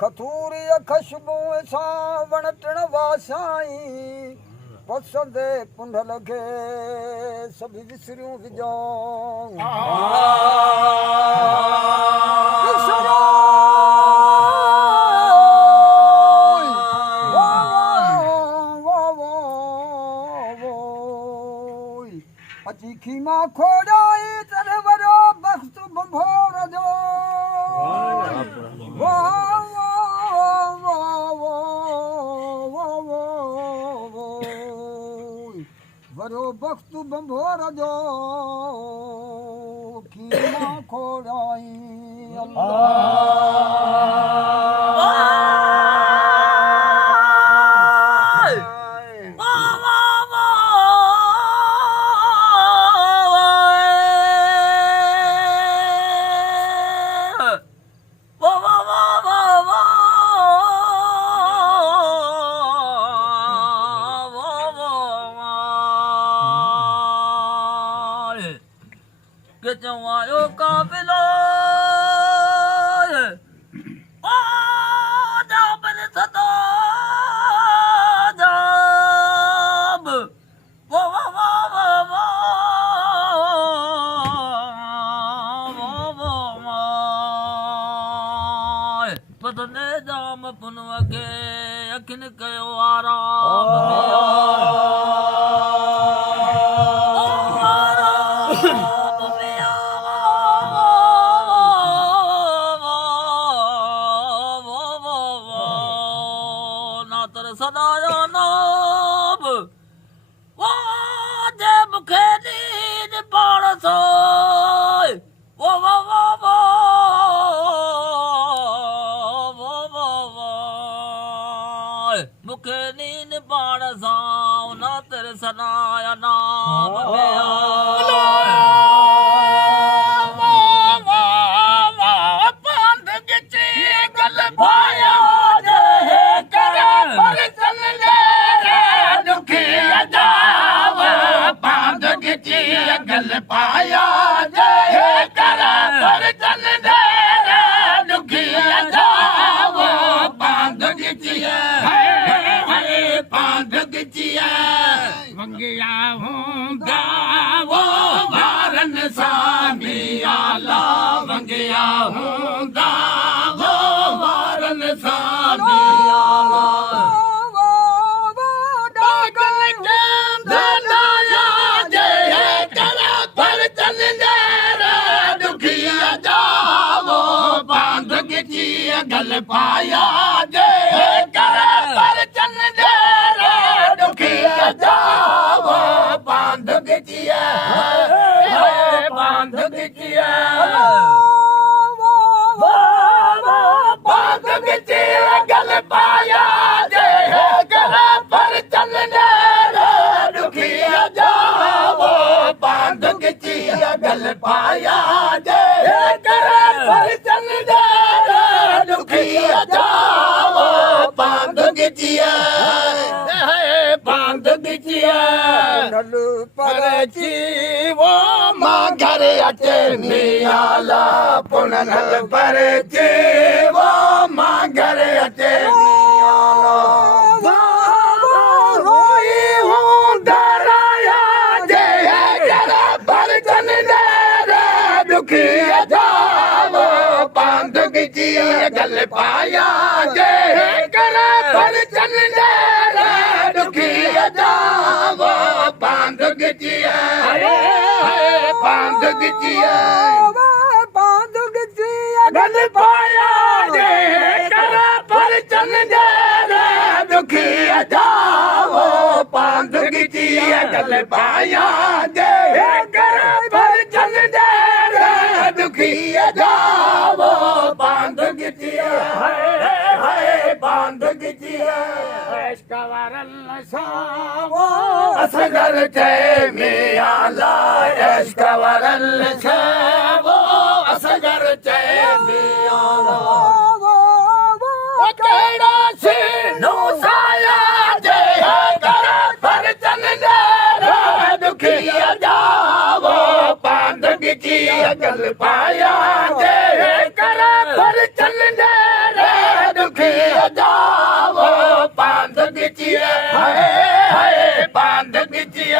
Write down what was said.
खतूरीअ ख़ुशबूअ सां वणटण वासाई पसंदि पुंडल खे सभु विसरियूं विझूं अची खीमा खोड़ाई तेरे वरो बख़्त बंभोर जो वरो बख़्त बंभोर जो खीमा खोड़ाई Yo काफिलो ओ जब सदा जब वो पतने जाम पुनवा के अखिन कयो सदाया नाब वो जे मुखे नींद पाण सोय वो मुखे नींद पाण सां ना तेरे सदाया नाम गल पाया जय कर पर चल दे दुखी जाव पांध गिचिया हाय पांध गिचिया वंगिया हूंदा वो वारन सामी आला वंगिया हूंदा वो वारन सामी आला गल पाया जय कर पर चल दे दुखी जाव बांध गिचिया बांध गिचिया बांध गिचिया गल पाया जय कर पर चल दे दुखी जाव बांध गिचिया गल पाया जय कर पर चल दे जाव बांध गिचिया बांध गिचिया नल पर ची वो मां घर अचे मियाला पुन नल पर ची वो मां घर अचे मियाला रोई हूं डराया जे कर पर चन दे दुखी जाव बांध गिचिया गल पाया जय कर पर चल दे दुखी जाव बांध गिचिया बांध गिचिया बांध गिचिया गल पाया जय कर पर चल दे दुखी जाव बांध गिचिया गल पाया जय कर पर चल दे दुखी जाव बांध गिचिया हाय बांध गिचिया कवरल सावो असगर चे मिया ਦੁਖੀਆ ਜਾਵੋ ਪੰਧ ਗਿਚੀ ਅਗਲ ਪਾਇਆ ਦੇ ਕਰ ਪਰ ਚੱਲਦੇ ਰੇ ਦੁਖੀਆ ਜਾਵੋ ਪੰਧ ਗਿਚੀ ਹਾਏ ਹਾਏ ਪੰਧ ਗਿਚੀ